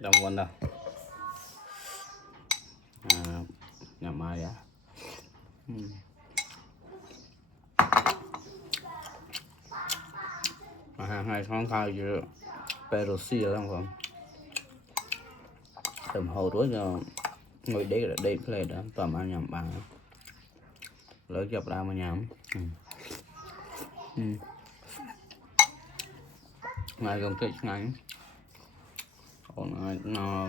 Đồng quân đâu nhà mai á hàng hai tháng khai chứ Perosi lắm không tầm hồ tối giờ ngồi đây là đây cái này đó toàn ăn nhầm bằng lỡ chập ra mà nhầm ngày gần tết ngày còn ngày nó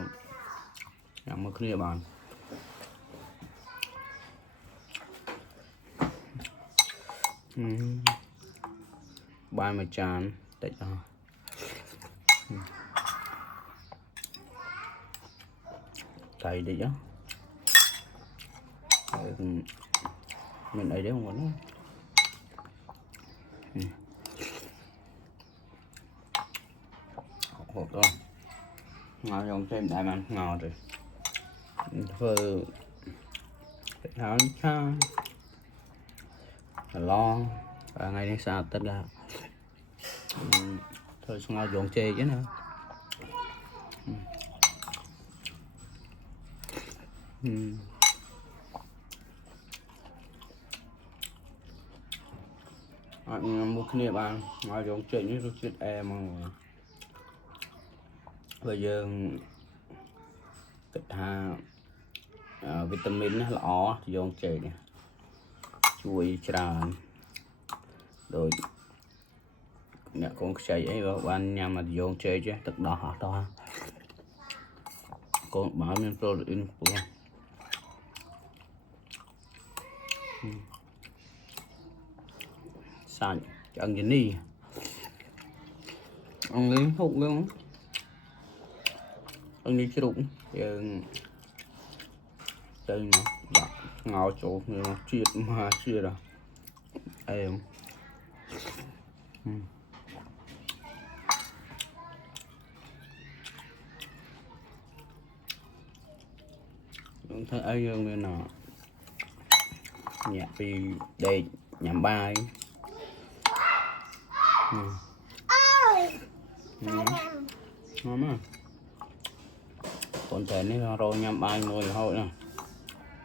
nhầm một cái bàn bài mà tràn tết đó thầy đi chứ mình ấy đấy không có nữa hộp rồi ngon trong thêm đại man ngon rồi vừa tháo cha lo và ngày nay sao tất cả thôi xong rồi dọn chê chứ nữa một cái này bạn ngoài dọn chê như rất chết em mà bây giờ kịch hà vitamin nó lỏ dọn chê nè chuối tràn rồi nè con chạy ấy vào ban nhà mà dọn chê chứ thật đỏ hả to con bảo mình protein của sao ăn gì đi ăn đi hút luôn ăn đi chứ đúng giờ đây nè ngào chỗ người mà chuyện mà chưa đâu em thấy ấy người nào nhạc vì đây nhằm bài ngon còn trẻ này rồi nhằm bài ngồi thôi nè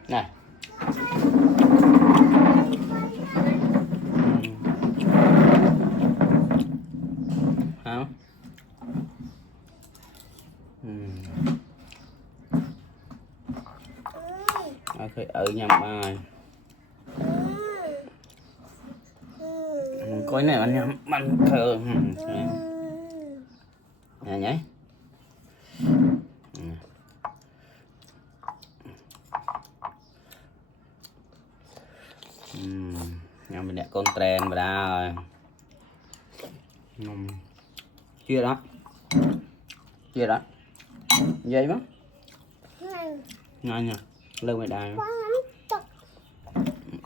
này hả ở nhằm bài coi này anh nhắm bánh thơ nè nhảy nhắm mình đẹp con trend vào rồi chia đó dây mất ngon nha lương mày đài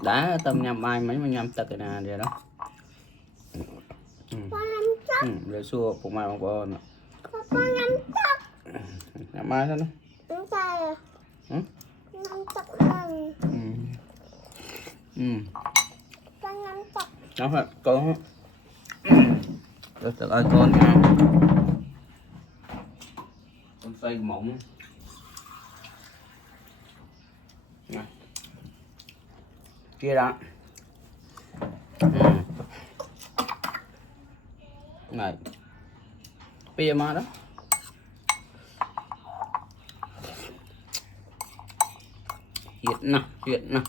đá tôm nhâm ai mấy mà nhâm tật nè vậy đó để xua phụ mai bằng con nhâm ai thôi nó phải con được ơi con nha con xây mộng kia đó này pia mà đó chuyện nè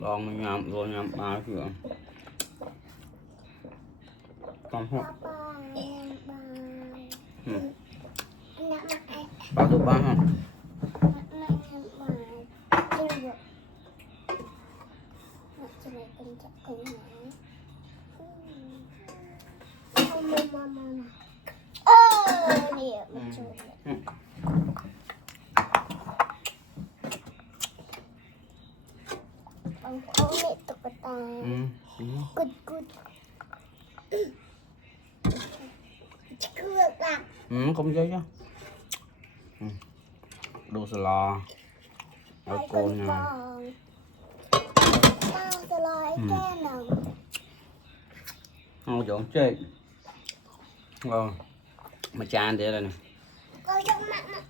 đòn mình nhầm rồi nhầm ba kìa con hộp bao tụ ba hả không chơi chứ đồ sờ lò ở cô nha lại cái nào Không dọn chơi. Ngon. Mà chan thế đây này. con trong mặt mặt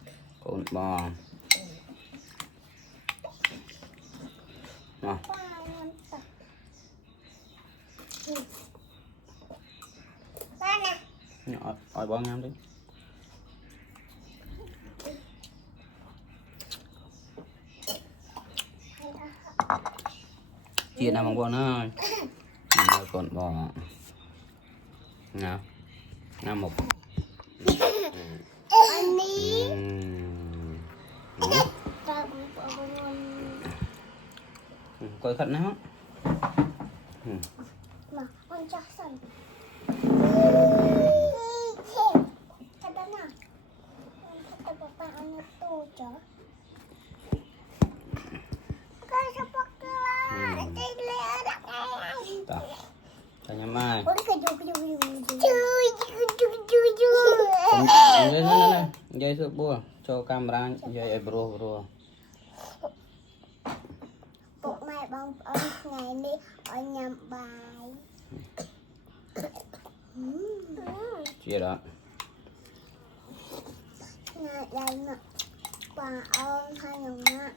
Con bò. Ngon. ba nè Nhỏ, ôi bò ngắm đi. Chia nào bằng bò nó ơi. Con bò. Nào. Nào một. anh đi Coi khẩn nó. mà con chắc sẵn cái đó nào cái đó bà ăn tu chớ cái sao bắt cái lẽ đặt Tao. Tao nhắm ai. ôi cái chui Nè. Dây sữa bùa. Cho camera dây bro. bộ mày bằng ông ngày đi ở nhà bài Chia đó. ngày đây nè bà ơn hai người nè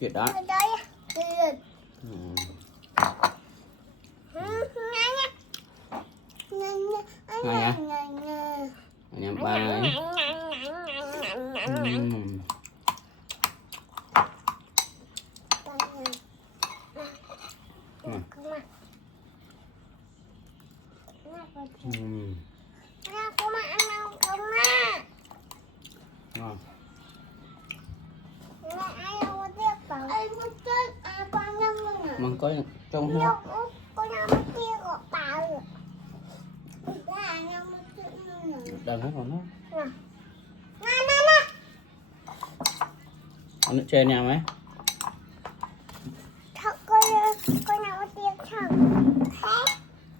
Chia đó. ở đây tiền Anh em ba ấy. Ngon. Măng có trong hết. Đang hết rồi đó. Ăn nước chè nhà mấy?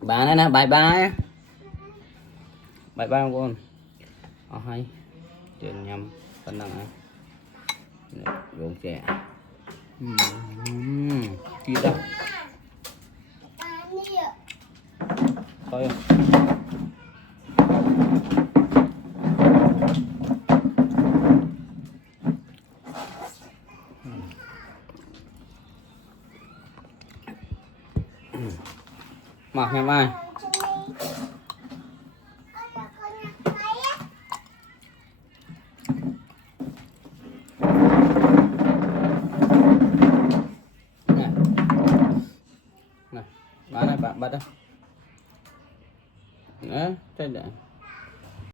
Bà này nè, bye bye. Bye bye con. Hay. Trên nhâm phần năng này. Gồm chè. Kia đâu? Thôi mặc ngày mai nè nè bán này bạn bắt đây đấy đây